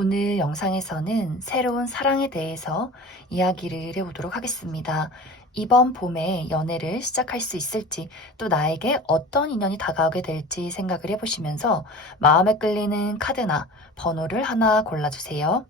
오늘 영상에서는 새로운 사랑에 대해서 이야기를 해보도록 하겠습니다. 이번 봄에 연애를 시작할 수 있을지, 또 나에게 어떤 인연이 다가오게 될지 생각을 해보시면서 마음에 끌리는 카드나 번호를 하나 골라주세요.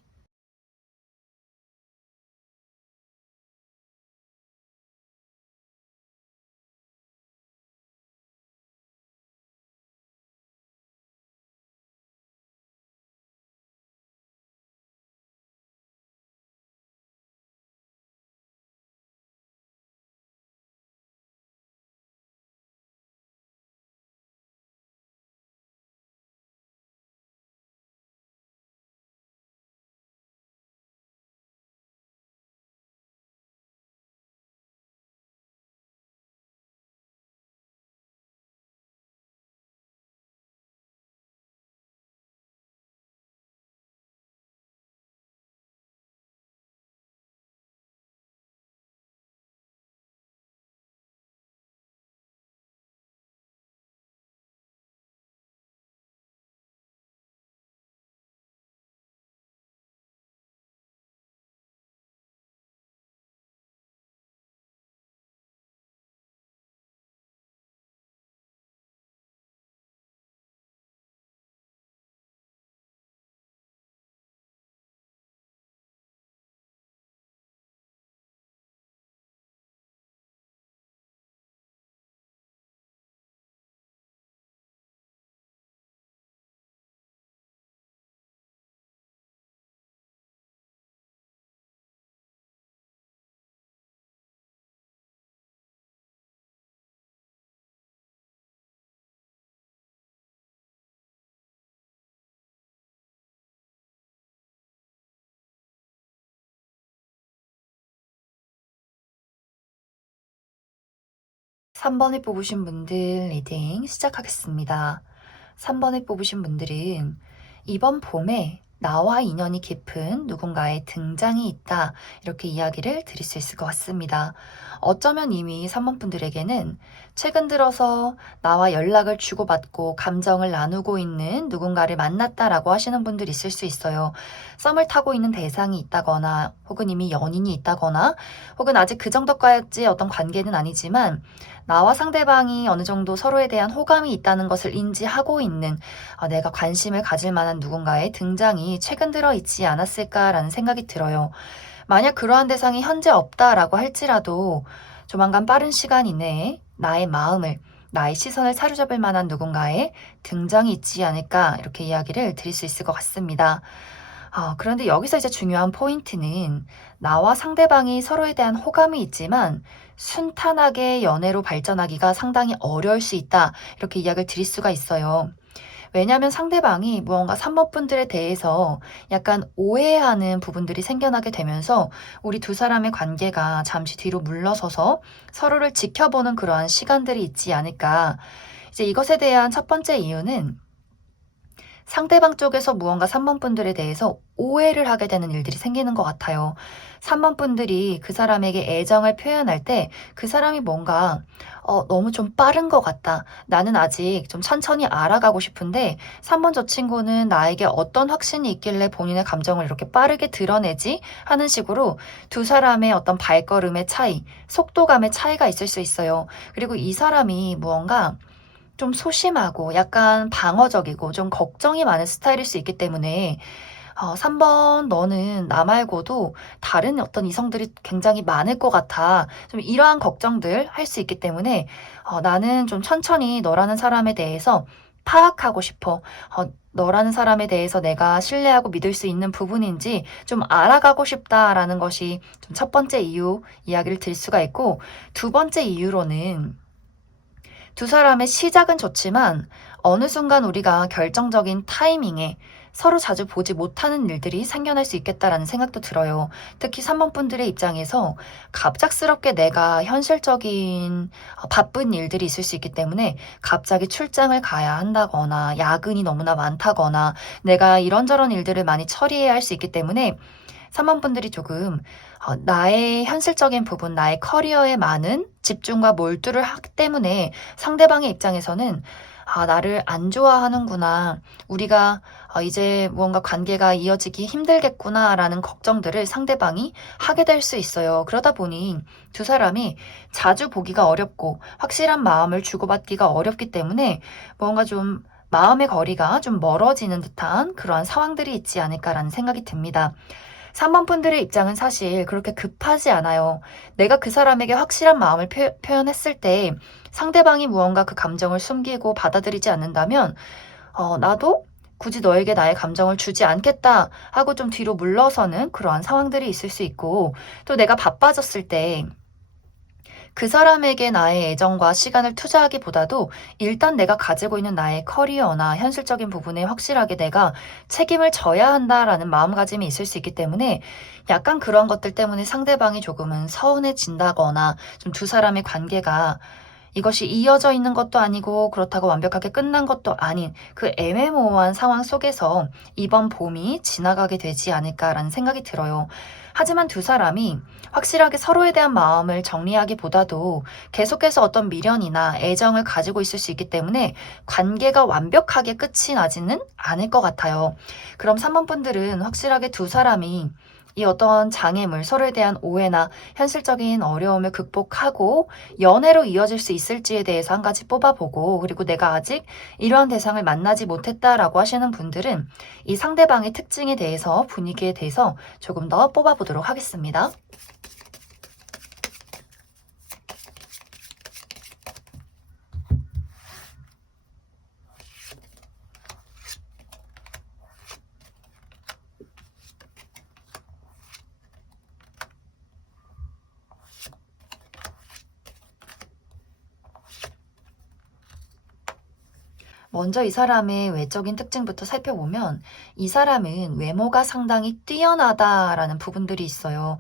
3번을 뽑으신 분들 리딩 시작하겠습니다. 3번을 뽑으신 분들은 이번 봄에 나와 인연이 깊은 누군가의 등장이 있다. 이렇게 이야기를 드릴 수 있을 것 같습니다. 어쩌면 이미 3번 분들에게는 최근 들어서 나와 연락을 주고받고 감정을 나누고 있는 누군가를 만났다라고 하시는 분들이 있을 수 있어요. 썸을 타고 있는 대상이 있다거나 혹은 이미 연인이 있다거나 혹은 아직 그 정도까지 어떤 관계는 아니지만 나와 상대방이 어느 정도 서로에 대한 호감이 있다는 것을 인지하고 있는 내가 관심을 가질 만한 누군가의 등장이 최근 들어 있지 않았을까라는 생각이 들어요. 만약 그러한 대상이 현재 없다라고 할지라도 조만간 빠른 시간 이내에 나의 마음을, 나의 시선을 사로잡을 만한 누군가의 등장이 있지 않을까 이렇게 이야기를 드릴 수 있을 것 같습니다. 그런데 여기서 이제 중요한 포인트는 나와 상대방이 서로에 대한 호감이 있지만 순탄하게 연애로 발전하기가 상당히 어려울 수 있다. 이렇게 이야기를 드릴 수가 있어요. 왜냐하면 상대방이 무언가 3번 분들에 대해서 약간 오해하는 부분들이 생겨나게 되면서 우리 두 사람의 관계가 잠시 뒤로 물러서서 서로를 지켜보는 그러한 시간들이 있지 않을까. 이제 이것에 대한 첫 번째 이유는 상대방 쪽에서 무언가 3번 분들에 대해서 오해를 하게 되는 일들이 생기는 것 같아요. 3번 분들이 그 사람에게 애정을 표현할 때 그 사람이 뭔가 너무 좀 빠른 것 같다. 나는 아직 좀 천천히 알아가고 싶은데 3번 저 친구는 나에게 어떤 확신이 있길래 본인의 감정을 이렇게 빠르게 드러내지? 하는 식으로 두 사람의 어떤 발걸음의 차이, 속도감의 차이가 있을 수 있어요. 그리고 이 사람이 무언가 좀 소심하고 약간 방어적이고 좀 걱정이 많은 스타일일 수 있기 때문에 3번 너는 나 말고도 다른 어떤 이성들이 굉장히 많을 것 같아. 좀 이러한 걱정들 할 수 있기 때문에 나는 좀 천천히 너라는 사람에 대해서 파악하고 싶어. 너라는 사람에 대해서 내가 신뢰하고 믿을 수 있는 부분인지 좀 알아가고 싶다라는 것이 좀 첫 번째 이유 이야기를 드릴 수가 있고, 두 번째 이유로는 두 사람의 시작은 좋지만 어느 순간 우리가 결정적인 타이밍에 서로 자주 보지 못하는 일들이 생겨날 수 있겠다라는 생각도 들어요. 특히 3번 분들의 입장에서 갑작스럽게 내가 현실적인 바쁜 일들이 있을 수 있기 때문에 갑자기 출장을 가야 한다거나 야근이 너무나 많다거나 내가 이런저런 일들을 많이 처리해야 할 수 있기 때문에 3번 분들이 조금 나의 현실적인 부분, 나의 커리어에 많은 집중과 몰두를 하기 때문에 상대방의 입장에서는 아, 나를 안 좋아하는구나. 우리가 이제 무언가 관계가 이어지기 힘들겠구나라는 걱정들을 상대방이 하게 될 수 있어요. 그러다 보니 두 사람이 자주 보기가 어렵고 확실한 마음을 주고받기가 어렵기 때문에 뭔가 좀 마음의 거리가 좀 멀어지는 듯한 그러한 상황들이 있지 않을까라는 생각이 듭니다. 3번 분들의 입장은 사실 그렇게 급하지 않아요. 내가 그 사람에게 확실한 마음을 표현했을 때 상대방이 무언가 그 감정을 숨기고 받아들이지 않는다면 나도 굳이 너에게 나의 감정을 주지 않겠다 하고 좀 뒤로 물러서는 그러한 상황들이 있을 수 있고, 또 내가 바빠졌을 때 그 사람에게 나의 애정과 시간을 투자하기보다도 일단 내가 가지고 있는 나의 커리어나 현실적인 부분에 확실하게 내가 책임을 져야 한다라는 마음가짐이 있을 수 있기 때문에 약간 그런 것들 때문에 상대방이 조금은 서운해진다거나 좀 두 사람의 관계가 이것이 이어져 있는 것도 아니고 그렇다고 완벽하게 끝난 것도 아닌 그 애매모호한 상황 속에서 이번 봄이 지나가게 되지 않을까라는 생각이 들어요. 하지만 두 사람이 확실하게 서로에 대한 마음을 정리하기보다도 계속해서 어떤 미련이나 애정을 가지고 있을 수 있기 때문에 관계가 완벽하게 끝이 나지는 않을 것 같아요. 그럼 3번 분들은 확실하게 두 사람이 이 어떤 장애물, 서로에 대한 오해나 현실적인 어려움을 극복하고 연애로 이어질 수 있을지에 대해서 한 가지 뽑아보고, 그리고 내가 아직 이러한 대상을 만나지 못했다라고 하시는 분들은 이 상대방의 특징에 대해서, 분위기에 대해서 조금 더 뽑아보도록 하겠습니다. 먼저 이 사람의 외적인 특징부터 살펴보면 이 사람은 외모가 상당히 뛰어나다라는 부분들이 있어요.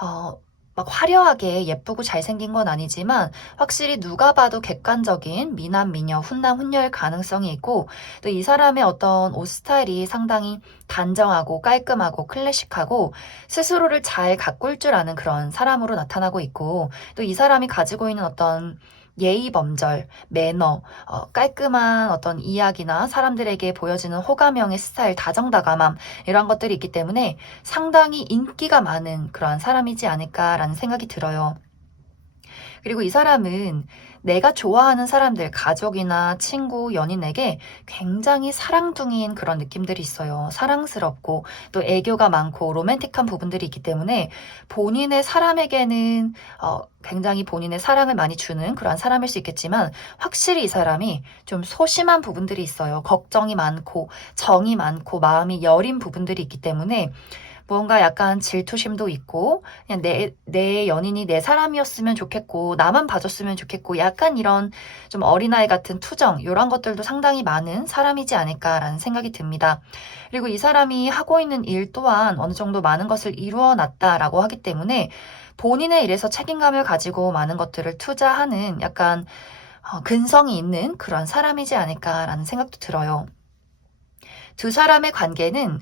어, 막 화려하게 예쁘고 잘생긴 건 아니지만 확실히 누가 봐도 객관적인 미남, 미녀, 훈남, 훈녀일 가능성이 있고, 또 이 사람의 어떤 옷 스타일이 상당히 단정하고 깔끔하고 클래식하고 스스로를 잘 가꿀 줄 아는 그런 사람으로 나타나고 있고, 또 이 사람이 가지고 있는 어떤 예의 범절, 매너, 깔끔한 어떤 이야기나 사람들에게 보여지는 호감형의 스타일, 다정다감함, 이런 것들이 있기 때문에 상당히 인기가 많은 그러한 사람이지 않을까라는 생각이 들어요. 그리고 이 사람은 내가 좋아하는 사람들, 가족이나 친구, 연인에게 굉장히 사랑둥이인 그런 느낌들이 있어요. 사랑스럽고 또 애교가 많고 로맨틱한 부분들이 있기 때문에 본인의 사람에게는 굉장히 본인의 사랑을 많이 주는 그런 사람일 수 있겠지만, 확실히 이 사람이 좀 소심한 부분들이 있어요. 걱정이 많고 정이 많고 마음이 여린 부분들이 있기 때문에 뭔가 약간 질투심도 있고, 그냥 내 연인이 내 사람이었으면 좋겠고, 나만 봐줬으면 좋겠고, 약간 이런 좀 어린아이 같은 투정, 이런 것들도 상당히 많은 사람이지 않을까라는 생각이 듭니다. 그리고 이 사람이 하고 있는 일 또한 어느 정도 많은 것을 이루어 놨다라고 하기 때문에 본인의 일에서 책임감을 가지고 많은 것들을 투자하는 약간 근성이 있는 그런 사람이지 않을까라는 생각도 들어요. 두 사람의 관계는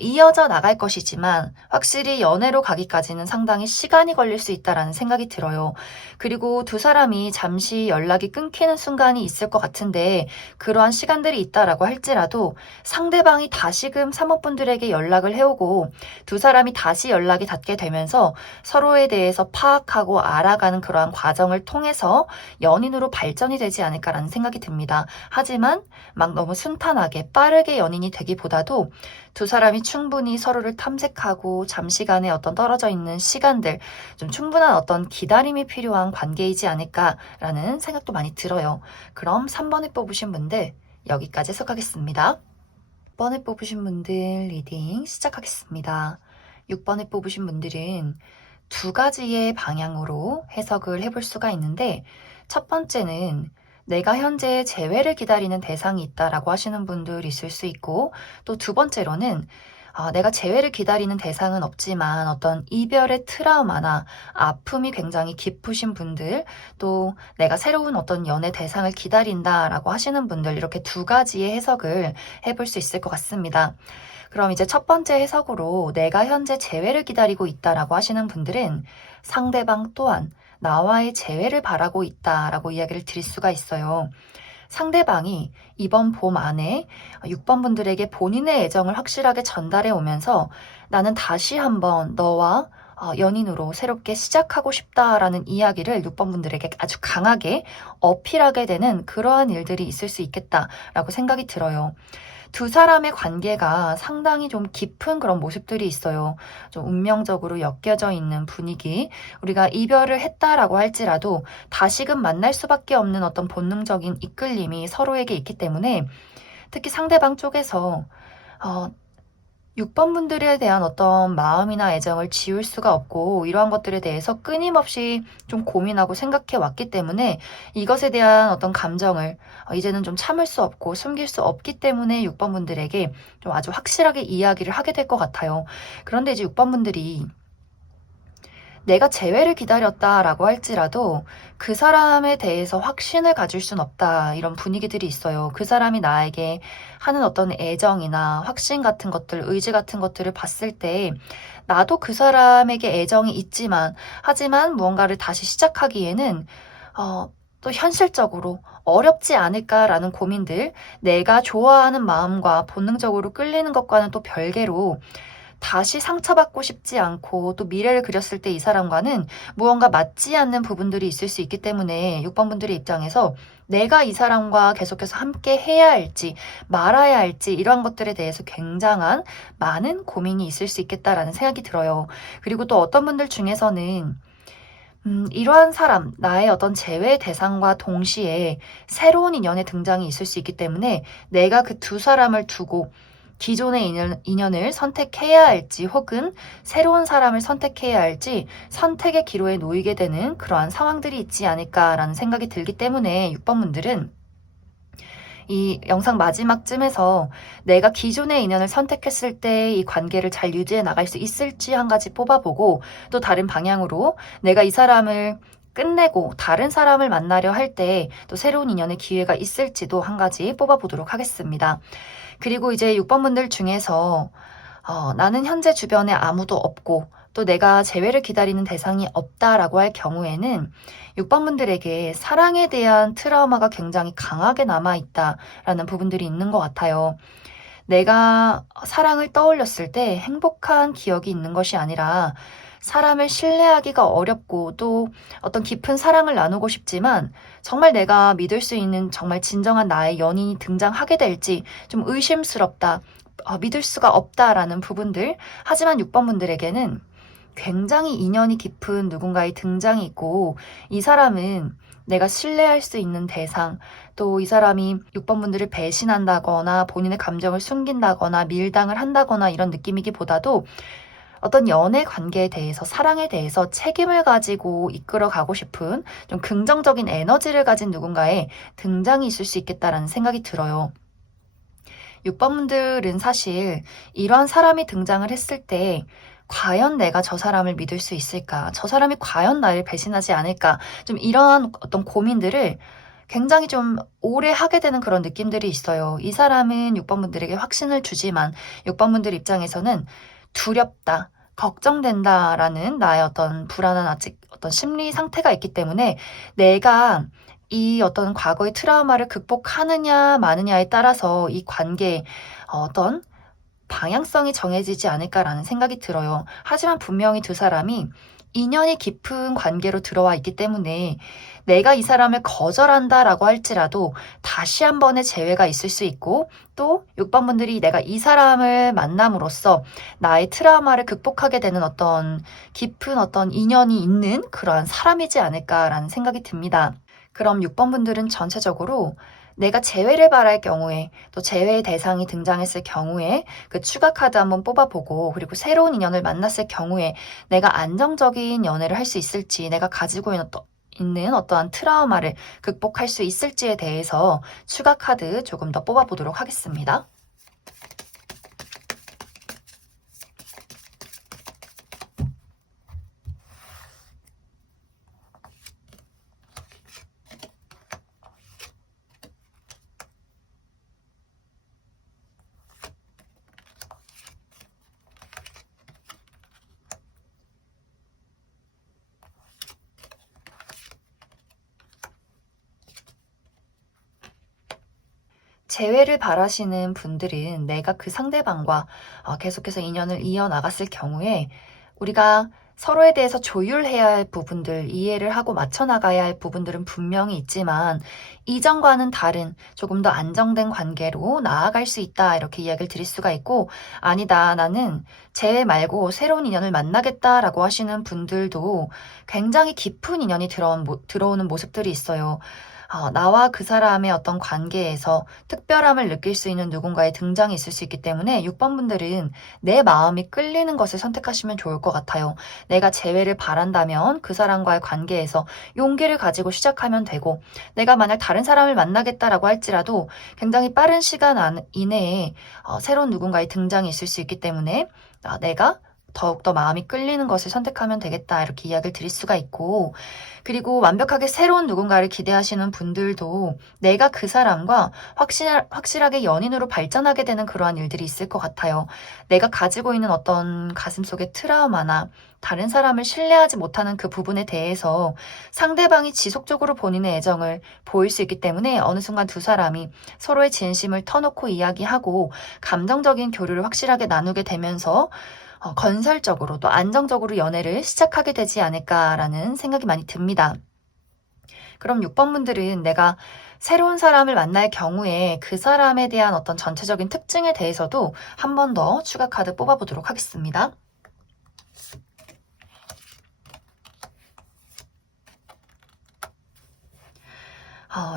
이어져 나갈 것이지만 확실히 연애로 가기까지는 상당히 시간이 걸릴 수 있다라는 생각이 들어요. 그리고 두 사람이 잠시 연락이 끊기는 순간이 있을 것 같은데, 그러한 시간들이 있다라고 할지라도 상대방이 다시금 사모분들에게 연락을 해오고 두 사람이 다시 연락이 닿게 되면서 서로에 대해서 파악하고 알아가는 그러한 과정을 통해서 연인으로 발전이 되지 않을까라는 생각이 듭니다. 하지만 막 너무 순탄하게 빠르게 연인이 되기보다도 두 사람이 충분히 서로를 탐색하고 잠시간의 어떤 떨어져 있는 시간들, 좀 충분한 어떤 기다림이 필요한 관계이지 않을까라는 생각도 많이 들어요. 그럼 3번을 뽑으신 분들 여기까지 해석하겠습니다. 6번을 뽑으신 분들 리딩 시작하겠습니다. 6번을 뽑으신 분들은 두 가지의 방향으로 해석을 해볼 수가 있는데, 첫 번째는 내가 현재 재회를 기다리는 대상이 있다라고 하시는 분들이 있을 수 있고, 또 두 번째로는 내가 재회를 기다리는 대상은 없지만 어떤 이별의 트라우마나 아픔이 굉장히 깊으신 분들, 또 내가 새로운 어떤 연애 대상을 기다린다라고 하시는 분들, 이렇게 두 가지의 해석을 해볼 수 있을 것 같습니다. 그럼 이제 첫 번째 해석으로 내가 현재 재회를 기다리고 있다라고 하시는 분들은 상대방 또한 나와의 재회를 바라고 있다라고 이야기를 드릴 수가 있어요. 상대방이 이번 봄 안에 6번 분들에게 본인의 애정을 확실하게 전달해 오면서 나는 다시 한번 너와 연인으로 새롭게 시작하고 싶다라는 이야기를 6번 분들에게 아주 강하게 어필하게 되는 그러한 일들이 있을 수 있겠다라고 생각이 들어요. 두 사람의 관계가 상당히 좀 깊은 그런 모습들이 있어요. 좀 운명적으로 엮여져 있는 분위기. 우리가 이별을 했다라고 할지라도 다시금 만날 수밖에 없는 어떤 본능적인 이끌림이 서로에게 있기 때문에 특히 상대방 쪽에서 어, 6번 분들에 대한 어떤 마음이나 애정을 지울 수가 없고 이러한 것들에 대해서 끊임없이 좀 고민하고 생각해 왔기 때문에 이것에 대한 어떤 감정을 이제는 좀 참을 수 없고 숨길 수 없기 때문에 6번 분들에게 좀 아주 확실하게 이야기를 하게 될 것 같아요. 그런데 이제 6번 분들이 내가 재회를 기다렸다라고 할지라도 그 사람에 대해서 확신을 가질 순 없다. 이런 분위기들이 있어요. 그 사람이 나에게 하는 어떤 애정이나 확신 같은 것들, 의지 같은 것들을 봤을 때 나도 그 사람에게 애정이 있지만 하지만 무언가를 다시 시작하기에는 또 현실적으로 어렵지 않을까라는 고민들, 내가 좋아하는 마음과 본능적으로 끌리는 것과는 또 별개로 다시 상처받고 싶지 않고 또 미래를 그렸을 때 이 사람과는 무언가 맞지 않는 부분들이 있을 수 있기 때문에 6번 분들의 입장에서 내가 이 사람과 계속해서 함께 해야 할지 말아야 할지 이러한 것들에 대해서 굉장한 많은 고민이 있을 수 있겠다라는 생각이 들어요. 그리고 또 어떤 분들 중에서는 이러한 사람, 나의 어떤 재회 대상과 동시에 새로운 인연의 등장이 있을 수 있기 때문에 내가 그 두 사람을 두고 기존의 인연을 선택해야 할지 혹은 새로운 사람을 선택해야 할지 선택의 기로에 놓이게 되는 그러한 상황들이 있지 않을까라는 생각이 들기 때문에 6번 분들은 이 영상 마지막쯤에서 내가 기존의 인연을 선택했을 때 이 관계를 잘 유지해 나갈 수 있을지 한 가지 뽑아보고 또 다른 방향으로 내가 이 사람을 끝내고 다른 사람을 만나려 할 때 또 새로운 인연의 기회가 있을지도 한 가지 뽑아보도록 하겠습니다. 그리고 이제 6번 분들 중에서 나는 현재 주변에 아무도 없고 또 내가 재회를 기다리는 대상이 없다라고 할 경우에는 6번 분들에게 사랑에 대한 트라우마가 굉장히 강하게 남아있다라는 부분들이 있는 것 같아요. 내가 사랑을 떠올렸을 때 행복한 기억이 있는 것이 아니라 사람을 신뢰하기가 어렵고 또 어떤 깊은 사랑을 나누고 싶지만 정말 내가 믿을 수 있는 정말 진정한 나의 연인이 등장하게 될지 좀 의심스럽다. 믿을 수가 없다라는 부분들. 하지만 6번 분들에게는 굉장히 인연이 깊은 누군가의 등장이 있고 이 사람은 내가 신뢰할 수 있는 대상, 또 이 사람이 6번 분들을 배신한다거나 본인의 감정을 숨긴다거나 밀당을 한다거나 이런 느낌이기보다도 어떤 연애 관계에 대해서, 사랑에 대해서 책임을 가지고 이끌어가고 싶은 좀 긍정적인 에너지를 가진 누군가의 등장이 있을 수 있겠다라는 생각이 들어요. 6번 분들은 사실 이러한 사람이 등장을 했을 때 과연 내가 저 사람을 믿을 수 있을까? 저 사람이 과연 나를 배신하지 않을까? 좀 이러한 어떤 고민들을 굉장히 좀 오래 하게 되는 그런 느낌들이 있어요. 이 사람은 6번 분들에게 확신을 주지만 6번 분들 입장에서는 두렵다, 걱정된다라는 나의 어떤 불안한 아직 어떤 심리 상태가 있기 때문에 내가 이 어떤 과거의 트라우마를 극복하느냐 마느냐에 따라서 이 관계의 어떤 방향성이 정해지지 않을까라는 생각이 들어요. 하지만 분명히 두 사람이 인연이 깊은 관계로 들어와 있기 때문에 내가 이 사람을 거절한다라고 할지라도 다시 한 번의 재회가 있을 수 있고 또 6번 분들이 내가 이 사람을 만남으로써 나의 트라우마를 극복하게 되는 어떤 깊은 어떤 인연이 있는 그러한 사람이지 않을까라는 생각이 듭니다. 그럼 6번 분들은 전체적으로 내가 재회를 바랄 경우에 또 재회의 대상이 등장했을 경우에 그 추가 카드 한번 뽑아보고 그리고 새로운 인연을 만났을 경우에 내가 안정적인 연애를 할 수 있을지 내가 가지고 있는 어떠한 트라우마를 극복할 수 있을지에 대해서 추가 카드 조금 더 뽑아보도록 하겠습니다. 재회를 바라시는 분들은 내가 그 상대방과 계속해서 인연을 이어나갔을 경우에 우리가 서로에 대해서 조율해야 할 부분들, 이해를 하고 맞춰나가야 할 부분들은 분명히 있지만 이전과는 다른 조금 더 안정된 관계로 나아갈 수 있다 이렇게 이야기를 드릴 수가 있고, 아니다 나는 재회 말고 새로운 인연을 만나겠다라고 하시는 분들도 굉장히 깊은 인연이 들어오는 모습들이 있어요. 나와 그 사람의 어떤 관계에서 특별함을 느낄 수 있는 누군가의 등장이 있을 수 있기 때문에 6번 분들은 내 마음이 끌리는 것을 선택하시면 좋을 것 같아요. 내가 재회를 바란다면 그 사람과의 관계에서 용기를 가지고 시작하면 되고, 내가 만약 다른 사람을 만나겠다라고 할지라도 굉장히 빠른 시간 이내에 새로운 누군가의 등장이 있을 수 있기 때문에 내가 더욱더 마음이 끌리는 것을 선택하면 되겠다 이렇게 이야기를 드릴 수가 있고, 그리고 완벽하게 새로운 누군가를 기대하시는 분들도 내가 그 사람과 확실하게 연인으로 발전하게 되는 그러한 일들이 있을 것 같아요. 내가 가지고 있는 어떤 가슴속의 트라우마나 다른 사람을 신뢰하지 못하는 그 부분에 대해서 상대방이 지속적으로 본인의 애정을 보일 수 있기 때문에 어느 순간 두 사람이 서로의 진심을 터놓고 이야기하고 감정적인 교류를 확실하게 나누게 되면서 건설적으로 또 안정적으로 연애를 시작하게 되지 않을까라는 생각이 많이 듭니다. 그럼 6번 분들은 내가 새로운 사람을 만날 경우에 그 사람에 대한 어떤 전체적인 특징에 대해서도 한 번 더 추가 카드 뽑아보도록 하겠습니다.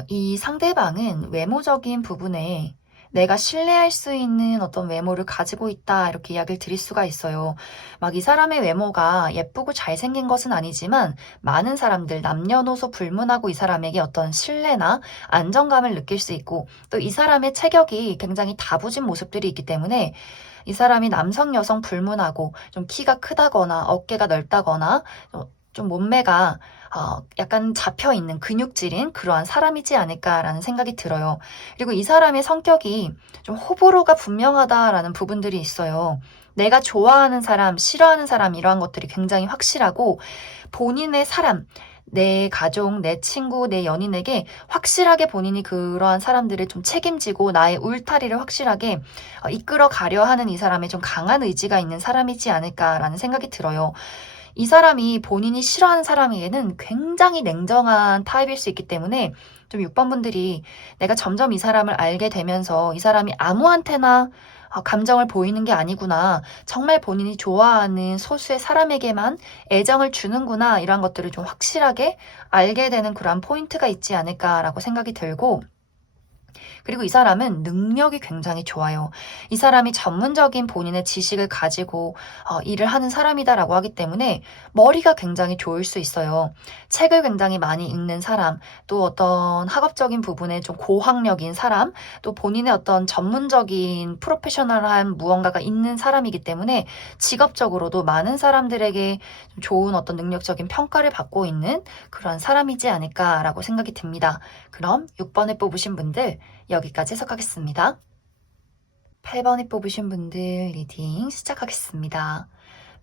이 상대방은 외모적인 부분에 내가 신뢰할 수 있는 어떤 외모를 가지고 있다 이렇게 이야기를 드릴 수가 있어요. 막 이 사람의 외모가 예쁘고 잘생긴 것은 아니지만 많은 사람들 남녀노소 불문하고 이 사람에게 어떤 신뢰나 안정감을 느낄 수 있고, 또 이 사람의 체격이 굉장히 다부진 모습들이 있기 때문에 이 사람이 남성 여성 불문하고 좀 키가 크다거나 어깨가 넓다거나 좀 몸매가 약간 잡혀있는 근육질인 그러한 사람이지 않을까라는 생각이 들어요. 그리고 이 사람의 성격이 좀 호불호가 분명하다라는 부분들이 있어요. 내가 좋아하는 사람, 싫어하는 사람 이러한 것들이 굉장히 확실하고, 본인의 사람, 내 가족, 내 친구, 내 연인에게 확실하게 본인이 그러한 사람들을 좀 책임지고 나의 울타리를 확실하게 이끌어 가려 하는 이 사람의 좀 강한 의지가 있는 사람이지 않을까라는 생각이 들어요. 이 사람이 본인이 싫어하는 사람에게는 굉장히 냉정한 타입일 수 있기 때문에 좀 6번 분들이 내가 점점 이 사람을 알게 되면서 이 사람이 아무한테나 감정을 보이는 게 아니구나, 정말 본인이 좋아하는 소수의 사람에게만 애정을 주는구나, 이런 것들을 좀 확실하게 알게 되는 그런 포인트가 있지 않을까라고 생각이 들고, 그리고 이 사람은 능력이 굉장히 좋아요. 이 사람이 전문적인 본인의 지식을 가지고 일을 하는 사람이다라고 하기 때문에 머리가 굉장히 좋을 수 있어요. 책을 굉장히 많이 읽는 사람, 또 어떤 학업적인 부분에 좀 고학력인 사람, 또 본인의 어떤 전문적인 프로페셔널한 무언가가 있는 사람이기 때문에 직업적으로도 많은 사람들에게 좀 좋은 어떤 능력적인 평가를 받고 있는 그런 사람이지 않을까라고 생각이 듭니다. 그럼 6번을 뽑으신 분들 여기까지 해석하겠습니다. 8번을 뽑으신 분들 리딩 시작하겠습니다.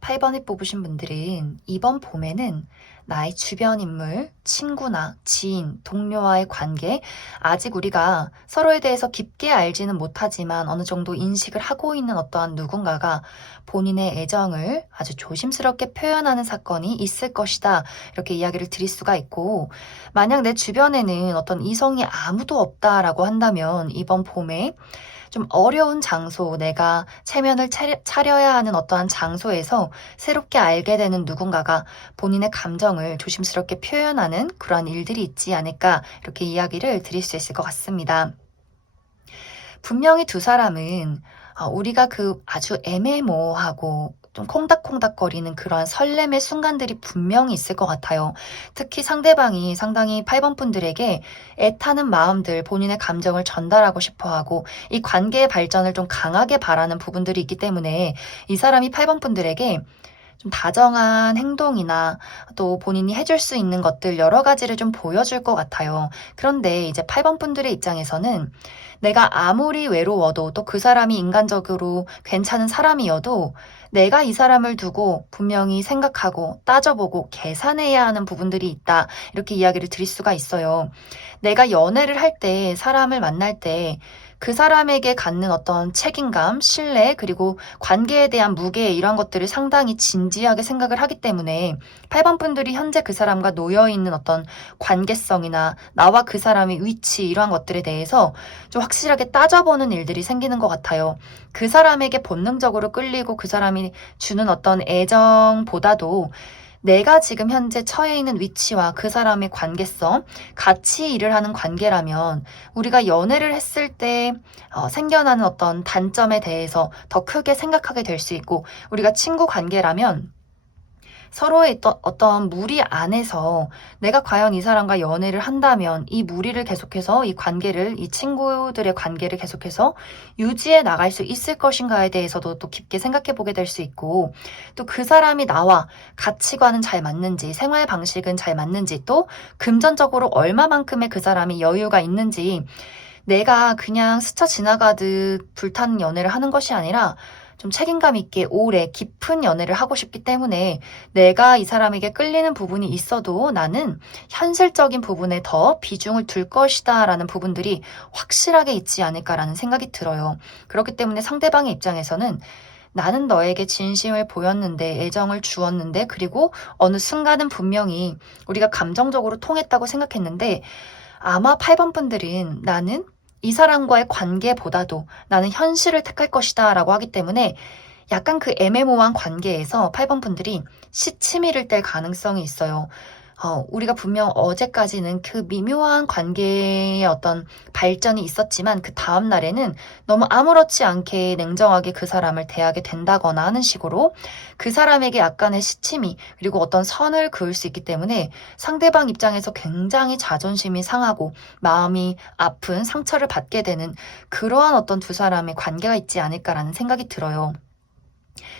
8번을 뽑으신 분들은 이번 봄에는 나의 주변 인물, 친구나 지인, 동료와의 관계, 아직 우리가 서로에 대해서 깊게 알지는 못하지만 어느 정도 인식을 하고 있는 어떠한 누군가가 본인의 애정을 아주 조심스럽게 표현하는 사건이 있을 것이다, 이렇게 이야기를 드릴 수가 있고, 만약 내 주변에는 어떤 이성이 아무도 없다라고 한다면 이번 봄에 좀 어려운 장소, 내가 체면을 차려야 하는 어떠한 장소에서 새롭게 알게 되는 누군가가 본인의 감정을 조심스럽게 표현하는 그러한 일들이 있지 않을까, 이렇게 이야기를 드릴 수 있을 것 같습니다. 분명히 두 사람은 우리가 그 아주 애매모호하고 좀 콩닥콩닥거리는 그러한 설렘의 순간들이 분명히 있을 것 같아요. 특히 상대방이 상당히 8번 분들에게 애타는 마음들, 본인의 감정을 전달하고 싶어하고 이 관계의 발전을 좀 강하게 바라는 부분들이 있기 때문에 이 사람이 8번 분들에게 좀 다정한 행동이나 또 본인이 해줄 수 있는 것들 여러 가지를 좀 보여줄 것 같아요. 그런데 이제 8번 분들의 입장에서는 내가 아무리 외로워도 또 그 사람이 인간적으로 괜찮은 사람이어도 내가 이 사람을 두고 분명히 생각하고 따져보고 계산해야 하는 부분들이 있다, 이렇게 이야기를 드릴 수가 있어요. 내가 연애를 할 때, 사람을 만날 때 그 사람에게 갖는 어떤 책임감, 신뢰, 그리고 관계에 대한 무게 이런 것들을 상당히 진지하게 생각을 하기 때문에 8번 분들이 현재 그 사람과 놓여 있는 어떤 관계성이나 나와 그 사람의 위치 이러한 것들에 대해서 좀 확실하게 따져보는 일들이 생기는 것 같아요. 그 사람에게 본능적으로 끌리고 그 사람이 주는 어떤 애정보다도 내가 지금 현재 처해 있는 위치와 그 사람의 관계성, 같이 일을 하는 관계라면 우리가 연애를 했을 때 생겨나는 어떤 단점에 대해서 더 크게 생각하게 될 수 있고, 우리가 친구 관계라면 서로의 어떤 무리 안에서 내가 과연 이 사람과 연애를 한다면 이 무리를 계속해서 이 관계를, 이 친구들의 관계를 계속해서 유지해 나갈 수 있을 것인가에 대해서도 또 깊게 생각해 보게 될 수 있고, 또 그 사람이 나와 가치관은 잘 맞는지, 생활 방식은 잘 맞는지, 또 금전적으로 얼마만큼의 그 사람이 여유가 있는지, 내가 그냥 스쳐 지나가듯 불타는 연애를 하는 것이 아니라 좀 책임감 있게 오래 깊은 연애를 하고 싶기 때문에 내가 이 사람에게 끌리는 부분이 있어도 나는 현실적인 부분에 더 비중을 둘 것이다 라는 부분들이 확실하게 있지 않을까라는 생각이 들어요. 그렇기 때문에 상대방의 입장에서는 나는 너에게 진심을 보였는데, 애정을 주었는데, 그리고 어느 순간은 분명히 우리가 감정적으로 통했다고 생각했는데, 아마 8번 분들은 나는 이 사람과의 관계보다도 나는 현실을 택할 것이다 라고 하기 때문에 약간 그 애매모호한 관계에서 8번 분들이 시치미를 뗄 가능성이 있어요. 우리가 분명 어제까지는 그 미묘한 관계의 어떤 발전이 있었지만 그 다음 날에는 너무 아무렇지 않게 냉정하게 그 사람을 대하게 된다거나 하는 식으로 그 사람에게 약간의 시치미 그리고 어떤 선을 그을 수 있기 때문에 상대방 입장에서 굉장히 자존심이 상하고 마음이 아픈 상처를 받게 되는 그러한 어떤 두 사람의 관계가 있지 않을까라는 생각이 들어요.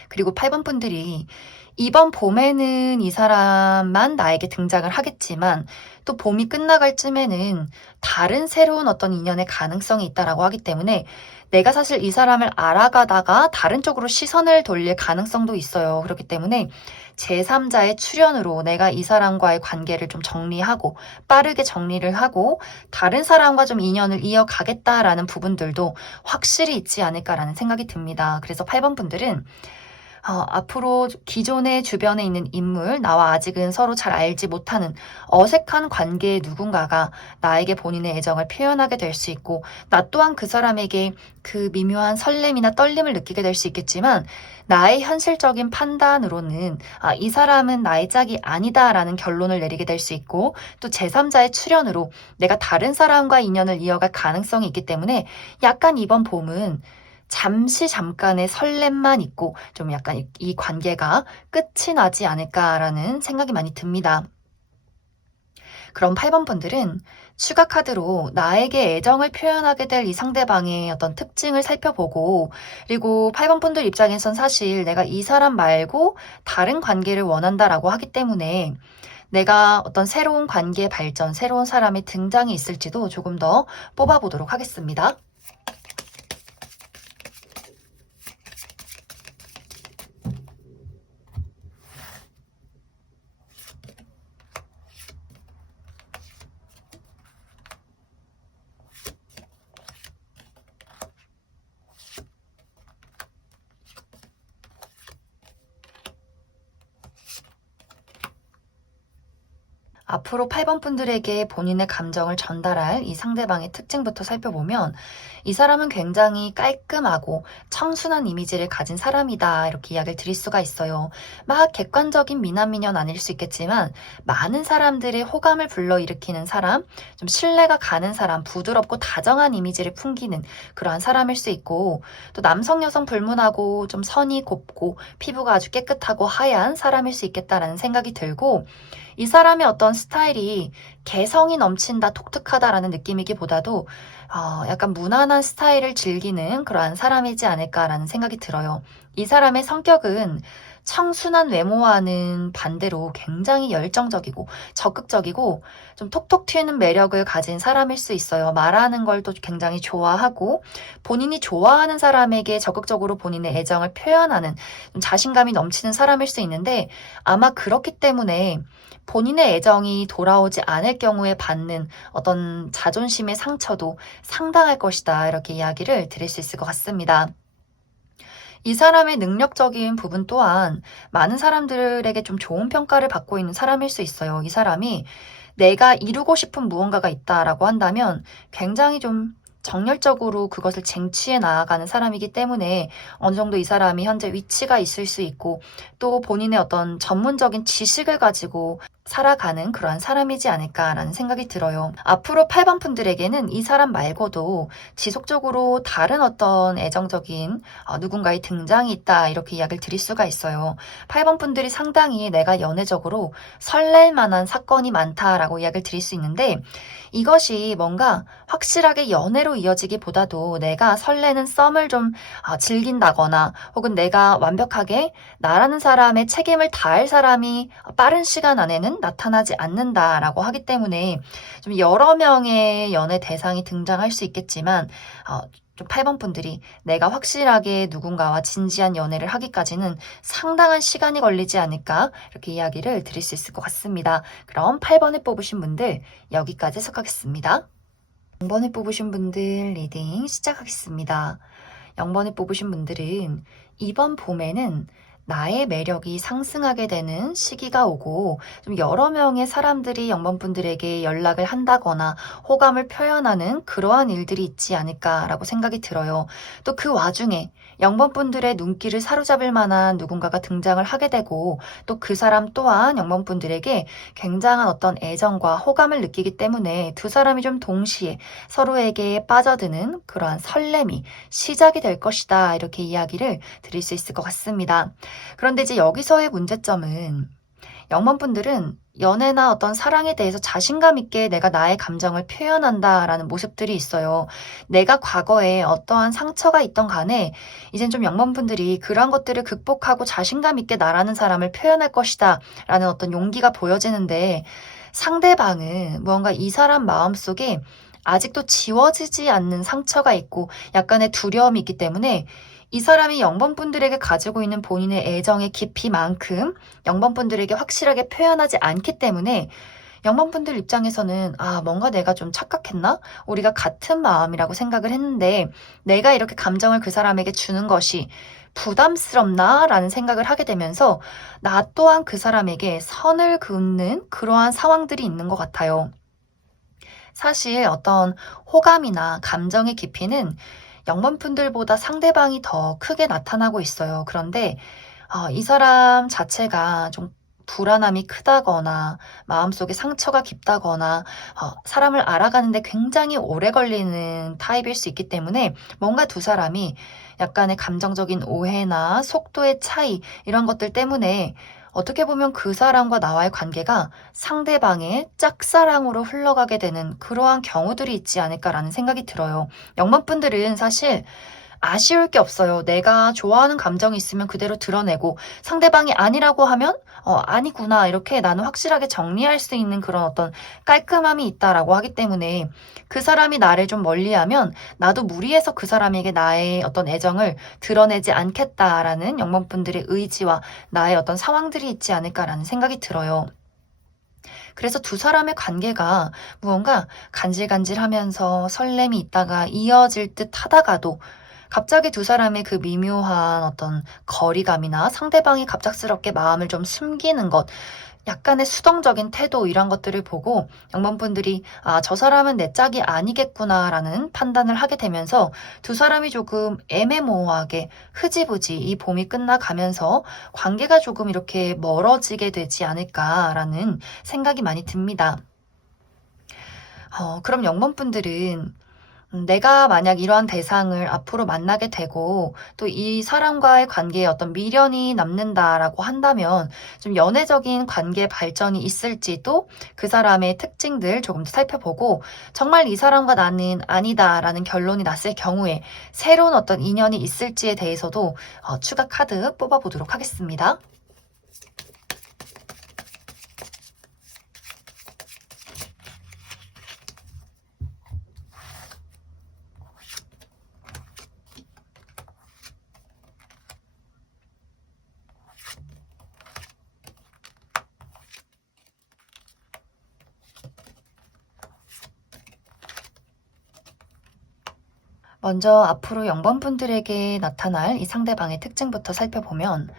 그리고 8번 분들이 이번 봄에는 이 사람만 나에게 등장을 하겠지만 또 봄이 끝나갈 쯤에는 다른 새로운 어떤 인연의 가능성이 있다라고 하기 때문에 내가 사실 이 사람을 알아가다가 다른 쪽으로 시선을 돌릴 가능성도 있어요. 그렇기 때문에 제3자의 출연으로 내가 이 사람과의 관계를 좀 정리하고 빠르게 정리를 하고 다른 사람과 좀 인연을 이어가겠다라는 부분들도 확실히 있지 않을까라는 생각이 듭니다. 그래서 8번 분들은 앞으로 기존의 주변에 있는 인물, 나와 아직은 서로 잘 알지 못하는 어색한 관계의 누군가가 나에게 본인의 애정을 표현하게 될 수 있고, 나 또한 그 사람에게 그 미묘한 설렘이나 떨림을 느끼게 될 수 있겠지만, 나의 현실적인 판단으로는 이 사람은 나의 짝이 아니다라는 결론을 내리게 될 수 있고, 또 제3자의 출연으로 내가 다른 사람과 인연을 이어갈 가능성이 있기 때문에 약간 이번 봄은 잠깐의 설렘만 있고 좀 약간 이 관계가 끝이 나지 않을까라는 생각이 많이 듭니다. 그럼 8번 분들은 추가 카드로 나에게 애정을 표현하게 될 이 상대방의 어떤 특징을 살펴보고, 그리고 8번 분들 입장에선 사실 내가 이 사람 말고 다른 관계를 원한다라고 하기 때문에 내가 어떤 새로운 관계 발전, 새로운 사람의 등장이 있을지도 조금 더 뽑아보도록 하겠습니다. 앞으로 8번 분들에게 본인의 감정을 전달할 이 상대방의 특징부터 살펴보면 이 사람은 굉장히 깔끔하고 청순한 이미지를 가진 사람이다 이렇게 이야기를 드릴 수가 있어요. 막 객관적인 미남미녀는 아닐 수 있겠지만 많은 사람들의 호감을 불러일으키는 사람, 좀 신뢰가 가는 사람, 부드럽고 다정한 이미지를 풍기는 그러한 사람일 수 있고, 또 남성 여성 불문하고 좀 선이 곱고 피부가 아주 깨끗하고 하얀 사람일 수 있겠다라는 생각이 들고, 이 사람의 어떤 스타일이 개성이 넘친다, 독특하다라는 느낌이기보다도 약간 무난한 스타일을 즐기는 그러한 사람이지 않을까라는 생각이 들어요. 이 사람의 성격은 청순한 외모와는 반대로 굉장히 열정적이고 적극적이고 좀 톡톡 튀는 매력을 가진 사람일 수 있어요. 말하는 걸 또 굉장히 좋아하고 본인이 좋아하는 사람에게 적극적으로 본인의 애정을 표현하는 좀 자신감이 넘치는 사람일 수 있는데 아마 그렇기 때문에 본인의 애정이 돌아오지 않을 경우에 받는 어떤 자존심의 상처도 상당할 것이다. 이렇게 이야기를 드릴 수 있을 것 같습니다. 이 사람의 능력적인 부분 또한 많은 사람들에게 좀 좋은 평가를 받고 있는 사람일 수 있어요. 이 사람이 내가 이루고 싶은 무언가가 있다라고 한다면 굉장히 좀 정열적으로 그것을 쟁취해 나아가는 사람이기 때문에 어느 정도 이 사람이 현재 위치가 있을 수 있고 또 본인의 어떤 전문적인 지식을 가지고 살아가는 그러한 사람이지 않을까라는 생각이 들어요. 앞으로 8번 분들에게는 이 사람 말고도 지속적으로 다른 어떤 애정적인 누군가의 등장이 있다 이렇게 이야기를 드릴 수가 있어요. 8번 분들이 상당히 내가 연애적으로 설렐 만한 사건이 많다라고 이야기를 드릴 수 있는데 이것이 뭔가 확실하게 연애로 이어지기보다도 내가 설레는 썸을 좀 즐긴다거나 혹은 내가 완벽하게 나라는 사람의 책임을 다할 사람이 빠른 시간 안에는 나타나지 않는다라고 하기 때문에 좀 여러 명의 연애 대상이 등장할 수 있겠지만 좀 8번 분들이 내가 확실하게 누군가와 진지한 연애를 하기까지는 상당한 시간이 걸리지 않을까 이렇게 이야기를 드릴 수 있을 것 같습니다. 그럼 8번을 뽑으신 분들 여기까지 해석하겠습니다. 0번을 뽑으신 분들 리딩 시작하겠습니다. 0번을 뽑으신 분들은 이번 봄에는 나의 매력이 상승하게 되는 시기가 오고 좀 여러 명의 사람들이 0번 분들에게 연락을 한다거나 호감을 표현하는 그러한 일들이 있지 않을까라고 생각이 들어요. 또 그 와중에 0번 분들의 눈길을 사로잡을 만한 누군가가 등장을 하게 되고 또 그 사람 또한 0번 분들에게 굉장한 어떤 애정과 호감을 느끼기 때문에 두 사람이 좀 동시에 서로에게 빠져드는 그러한 설렘이 시작이 될 것이다. 이렇게 이야기를 드릴 수 있을 것 같습니다. 그런데 이제 여기서의 문제점은 0번 분들은 연애나 어떤 사랑에 대해서 자신감 있게 내가 나의 감정을 표현한다라는 모습들이 있어요. 내가 과거에 어떠한 상처가 있던 간에 이젠 좀 0번 분들이 그러한 것들을 극복하고 자신감 있게 나라는 사람을 표현할 것이다 라는 어떤 용기가 보여지는데 상대방은 무언가 이 사람 마음속에 아직도 지워지지 않는 상처가 있고 약간의 두려움이 있기 때문에 이 사람이 0번 분들에게 가지고 있는 본인의 애정의 깊이만큼 0번 분들에게 확실하게 표현하지 않기 때문에 0번 분들 입장에서는 뭔가 내가 좀 착각했나? 우리가 같은 마음이라고 생각을 했는데 내가 이렇게 감정을 그 사람에게 주는 것이 부담스럽나? 라는 생각을 하게 되면서 나 또한 그 사람에게 선을 긋는 그러한 상황들이 있는 것 같아요. 사실 어떤 호감이나 감정의 깊이는 0번 분들보다 상대방이 더 크게 나타나고 있어요. 그런데 이 사람 자체가 좀 불안함이 크다거나 마음속에 상처가 깊다거나 사람을 알아가는데 굉장히 오래 걸리는 타입일 수 있기 때문에 뭔가 두 사람이 약간의 감정적인 오해나 속도의 차이 이런 것들 때문에 어떻게 보면 그 사람과 나와의 관계가 상대방의 짝사랑으로 흘러가게 되는 그러한 경우들이 있지 않을까라는 생각이 들어요. 0번 분들은 사실 아쉬울 게 없어요. 내가 좋아하는 감정이 있으면 그대로 드러내고 상대방이 아니라고 하면 아니구나 이렇게 나는 확실하게 정리할 수 있는 그런 어떤 깔끔함이 있다라고 하기 때문에 그 사람이 나를 좀 멀리하면 나도 무리해서 그 사람에게 나의 어떤 애정을 드러내지 않겠다라는 0번 분들의 의지와 나의 어떤 상황들이 있지 않을까라는 생각이 들어요. 그래서 두 사람의 관계가 무언가 간질간질하면서 설렘이 있다가 이어질 듯 하다가도 갑자기 두 사람의 그 미묘한 어떤 거리감이나 상대방이 갑작스럽게 마음을 좀 숨기는 것, 약간의 수동적인 태도 이런 것들을 보고 0번 분들이 저 사람은 내 짝이 아니겠구나라는 판단을 하게 되면서 두 사람이 조금 애매모호하게 흐지부지 이 봄이 끝나가면서 관계가 조금 이렇게 멀어지게 되지 않을까라는 생각이 많이 듭니다. 그럼 0번 분들은 내가 만약 이러한 대상을 앞으로 만나게 되고 또 이 사람과의 관계에 어떤 미련이 남는다라고 한다면 좀 연애적인 관계 발전이 있을지도 그 사람의 특징들 조금 더 살펴보고 정말 이 사람과 나는 아니다라는 결론이 났을 경우에 새로운 어떤 인연이 있을지에 대해서도 추가 카드 뽑아보도록 하겠습니다. 먼저 앞으로 0번분들에게 나타날 이 상대방의 특징부터 살펴보면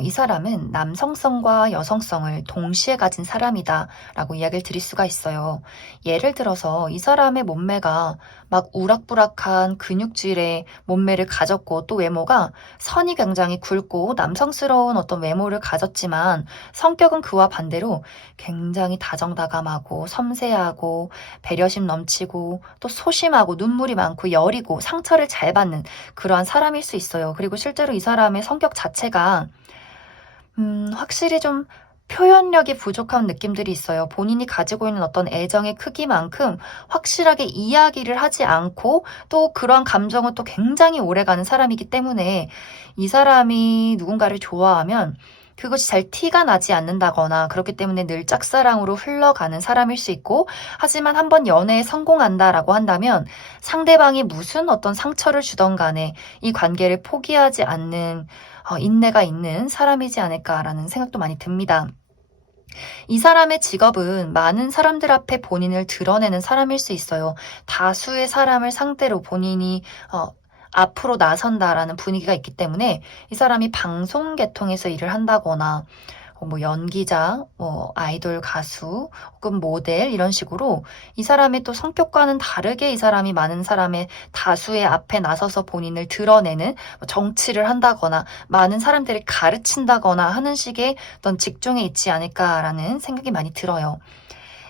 이 사람은 남성성과 여성성을 동시에 가진 사람이다 라고 이야기를 드릴 수가 있어요. 예를 들어서 이 사람의 몸매가 막 우락부락한 근육질의 몸매를 가졌고 또 외모가 선이 굉장히 굵고 남성스러운 어떤 외모를 가졌지만 성격은 그와 반대로 굉장히 다정다감하고 섬세하고 배려심 넘치고 또 소심하고 눈물이 많고 여리고 상처를 잘 받는 그러한 사람일 수 있어요. 그리고 실제로 이 사람의 성격 자체가 확실히 좀 표현력이 부족한 느낌들이 있어요. 본인이 가지고 있는 어떤 애정의 크기만큼 확실하게 이야기를 하지 않고 또 그러한 감정은 또 굉장히 오래가는 사람이기 때문에 이 사람이 누군가를 좋아하면 그것이 잘 티가 나지 않는다거나 그렇기 때문에 늘 짝사랑으로 흘러가는 사람일 수 있고 하지만 한번 연애에 성공한다라고 한다면 상대방이 무슨 어떤 상처를 주던 간에 이 관계를 포기하지 않는 인내가 있는 사람이지 않을까라는 생각도 많이 듭니다. 이 사람의 직업은 많은 사람들 앞에 본인을 드러내는 사람일 수 있어요. 다수의 사람을 상대로 본인이 앞으로 나선다라는 분위기가 있기 때문에 이 사람이 방송 계통에서 일을 한다거나 뭐 연기자, 뭐 아이돌 가수, 혹은 모델 이런 식으로 이 사람의 또 성격과는 다르게 이 사람이 많은 사람의 다수의 앞에 나서서 본인을 드러내는 뭐 정치를 한다거나 많은 사람들을 가르친다거나 하는 식의 어떤 직종에 있지 않을까라는 생각이 많이 들어요.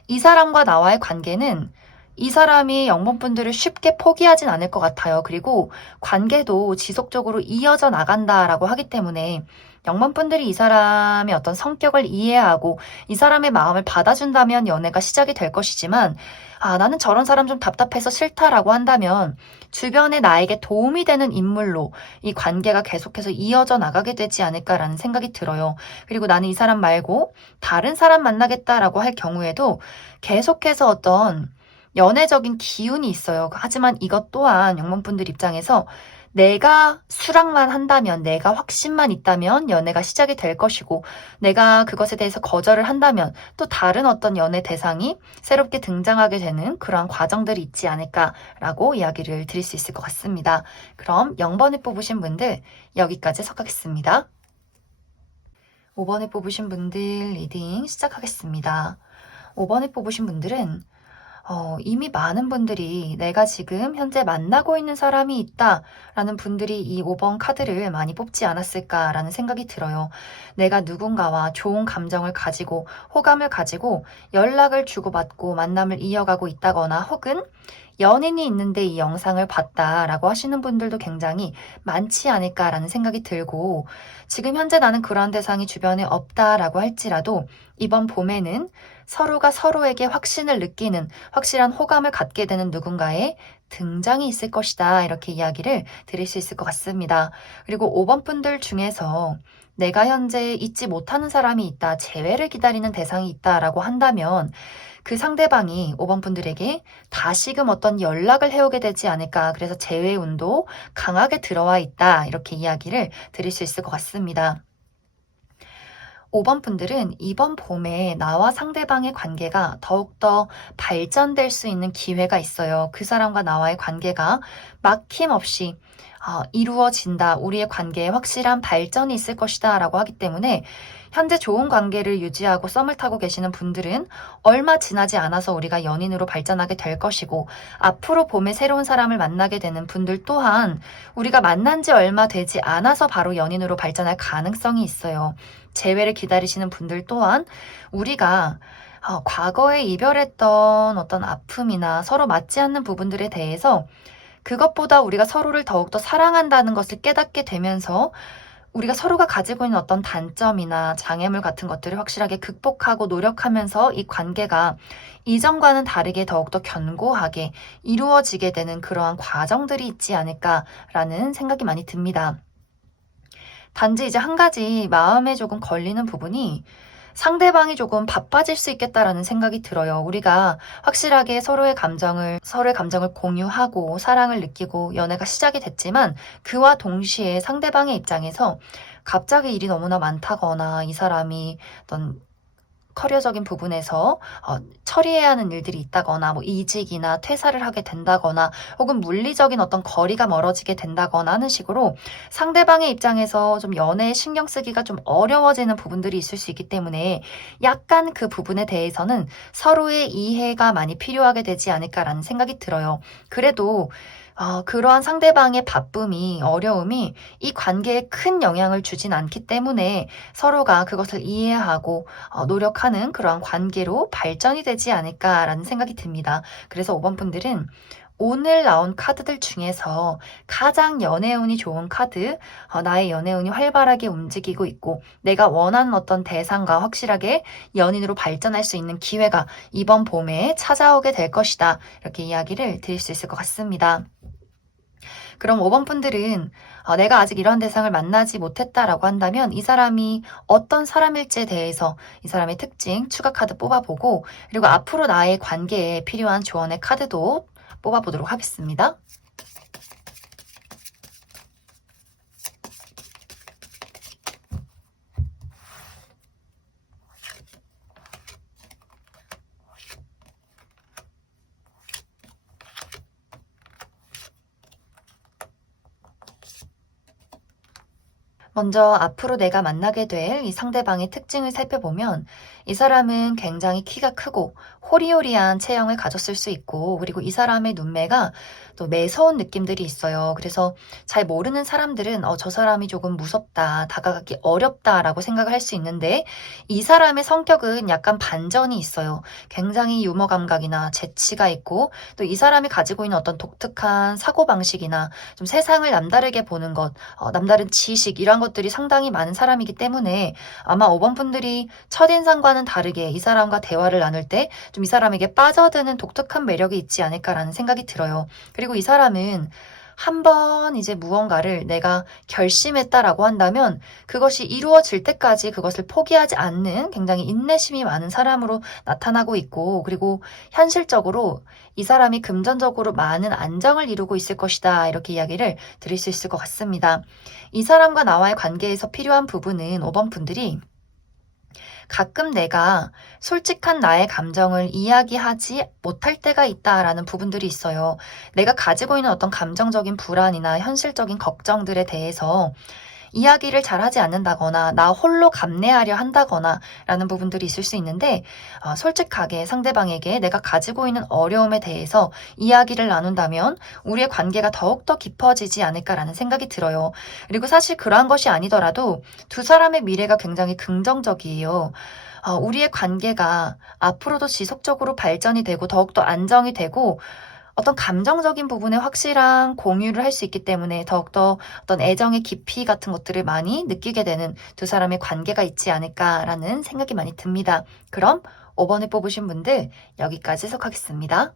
이 사람과 나와의 관계는 이 사람이 영번분들을 쉽게 포기하진 않을 것 같아요. 그리고 관계도 지속적으로 이어져 나간다라고 하기 때문에 영번분들이 이 사람의 어떤 성격을 이해하고 이 사람의 마음을 받아준다면 연애가 시작이 될 것이지만 나는 저런 사람 좀 답답해서 싫다라고 한다면 주변에 나에게 도움이 되는 인물로 이 관계가 계속해서 이어져 나가게 되지 않을까라는 생각이 들어요. 그리고 나는 이 사람 말고 다른 사람 만나겠다라고 할 경우에도 계속해서 어떤 연애적인 기운이 있어요. 하지만 이것 또한 영문분들 입장에서 내가 수락만 한다면, 내가 확신만 있다면 연애가 시작이 될 것이고, 내가 그것에 대해서 거절을 한다면 또 다른 어떤 연애 대상이 새롭게 등장하게 되는 그러한 과정들이 있지 않을까라고 이야기를 드릴 수 있을 것 같습니다. 그럼 0번을 뽑으신 분들 여기까지 해석하겠습니다. 5번을 뽑으신 분들 리딩 시작하겠습니다. 5번을 뽑으신 분들은 이미 많은 분들이 내가 지금 현재 만나고 있는 사람이 있다라는 분들이 이 5번 카드를 많이 뽑지 않았을까라는 생각이 들어요. 내가 누군가와 좋은 감정을 가지고 호감을 가지고 연락을 주고받고 만남을 이어가고 있다거나 혹은 연인이 있는데 이 영상을 봤다라고 하시는 분들도 굉장히 많지 않을까라는 생각이 들고 지금 현재 나는 그러한 대상이 주변에 없다라고 할지라도 이번 봄에는 서로가 서로에게 확신을 느끼는 확실한 호감을 갖게 되는 누군가의 등장이 있을 것이다. 이렇게 이야기를 드릴 수 있을 것 같습니다. 그리고 5번 분들 중에서 내가 현재 잊지 못하는 사람이 있다, 재회를 기다리는 대상이 있다라고 한다면 그 상대방이 5번 분들에게 다시금 어떤 연락을 해오게 되지 않을까. 그래서 재회 운도 강하게 들어와 있다. 이렇게 이야기를 드릴 수 있을 것 같습니다. 5번 분들은 이번 봄에 나와 상대방의 관계가 더욱더 발전될 수 있는 기회가 있어요. 그 사람과 나와의 관계가 막힘없이 이루어진다. 우리의 관계에 확실한 발전이 있을 것이다. 라고 하기 때문에 현재 좋은 관계를 유지하고 썸을 타고 계시는 분들은 얼마 지나지 않아서 우리가 연인으로 발전하게 될 것이고 앞으로 봄에 새로운 사람을 만나게 되는 분들 또한 우리가 만난 지 얼마 되지 않아서 바로 연인으로 발전할 가능성이 있어요. 재회를 기다리시는 분들 또한 우리가 과거에 이별했던 어떤 아픔이나 서로 맞지 않는 부분들에 대해서 그것보다 우리가 서로를 더욱더 사랑한다는 것을 깨닫게 되면서 우리가 서로가 가지고 있는 어떤 단점이나 장애물 같은 것들을 확실하게 극복하고 노력하면서 이 관계가 이전과는 다르게 더욱더 견고하게 이루어지게 되는 그러한 과정들이 있지 않을까라는 생각이 많이 듭니다. 단지 이제 한 가지 마음에 조금 걸리는 부분이 상대방이 조금 바빠질 수 있겠다라는 생각이 들어요. 우리가 확실하게 서로의 감정을 공유하고 사랑을 느끼고 연애가 시작이 됐지만 그와 동시에 상대방의 입장에서 갑자기 일이 너무나 많다거나 이 사람이 어떤 커리어적인 부분에서 처리해야 하는 일들이 있다거나 뭐 이직이나 퇴사를 하게 된다거나 혹은 물리적인 어떤 거리가 멀어지게 된다거나 하는 식으로 상대방의 입장에서 좀 연애에 신경 쓰기가 좀 어려워지는 부분들이 있을 수 있기 때문에 약간 그 부분에 대해서는 서로의 이해가 많이 필요하게 되지 않을까라는 생각이 들어요. 그래도 그러한 상대방의 바쁨이, 어려움이 이 관계에 큰 영향을 주진 않기 때문에 서로가 그것을 이해하고 노력하는 그러한 관계로 발전이 되지 않을까라는 생각이 듭니다. 그래서 5번 분들은 오늘 나온 카드들 중에서 가장 연애운이 좋은 카드, 나의 연애운이 활발하게 움직이고 있고 내가 원하는 어떤 대상과 확실하게 연인으로 발전할 수 있는 기회가 이번 봄에 찾아오게 될 것이다. 이렇게 이야기를 드릴 수 있을 것 같습니다. 그럼 5번 분들은 내가 아직 이런 대상을 만나지 못했다라고 한다면 이 사람이 어떤 사람일지에 대해서 이 사람의 특징 추가 카드 뽑아보고 그리고 앞으로 나의 관계에 필요한 조언의 카드도 뽑아보도록 하겠습니다. 먼저 앞으로 내가 만나게 될 이 상대방의 특징을 살펴보면 이 사람은 굉장히 키가 크고 호리호리한 체형을 가졌을 수 있고 그리고 이 사람의 눈매가 또 매서운 느낌들이 있어요. 그래서 잘 모르는 사람들은 저 사람이 조금 무섭다, 다가가기 어렵다라고 생각을 할 수 있는데 이 사람의 성격은 약간 반전이 있어요. 굉장히 유머 감각이나 재치가 있고 또 이 사람이 가지고 있는 어떤 독특한 사고방식이나 좀 세상을 남다르게 보는 것, 남다른 지식 이런 것들이 상당히 많은 사람이기 때문에 아마 5번 분들이 첫인상과는 다르게 이 사람과 대화를 나눌 때 좀 이 사람에게 빠져드는 독특한 매력이 있지 않을까라는 생각이 들어요. 그리고 이 사람은 한번 이제 무언가를 내가 결심했다라고 한다면 그것이 이루어질 때까지 그것을 포기하지 않는 굉장히 인내심이 많은 사람으로 나타나고 있고 그리고 현실적으로 이 사람이 금전적으로 많은 안정을 이루고 있을 것이다. 이렇게 이야기를 드릴 수 있을 것 같습니다. 이 사람과 나와의 관계에서 필요한 부분은 5번 분들이 가끔 내가 솔직한 나의 감정을 이야기하지 못할 때가 있다라는 부분들이 있어요. 내가 가지고 있는 어떤 감정적인 불안이나 현실적인 걱정들에 대해서 이야기를 잘 하지 않는다거나 나 홀로 감내하려 한다거나 라는 부분들이 있을 수 있는데 솔직하게 상대방에게 내가 가지고 있는 어려움에 대해서 이야기를 나눈다면 우리의 관계가 더욱더 깊어지지 않을까라는 생각이 들어요. 그리고 사실 그러한 것이 아니더라도 두 사람의 미래가 굉장히 긍정적이에요. 우리의 관계가 앞으로도 지속적으로 발전이 되고 더욱더 안정이 되고 어떤 감정적인 부분에 확실한 공유를 할 수 있기 때문에 더욱더 어떤 애정의 깊이 같은 것들을 많이 느끼게 되는 두 사람의 관계가 있지 않을까라는 생각이 많이 듭니다. 그럼 5번을 뽑으신 분들 여기까지 해석하겠습니다.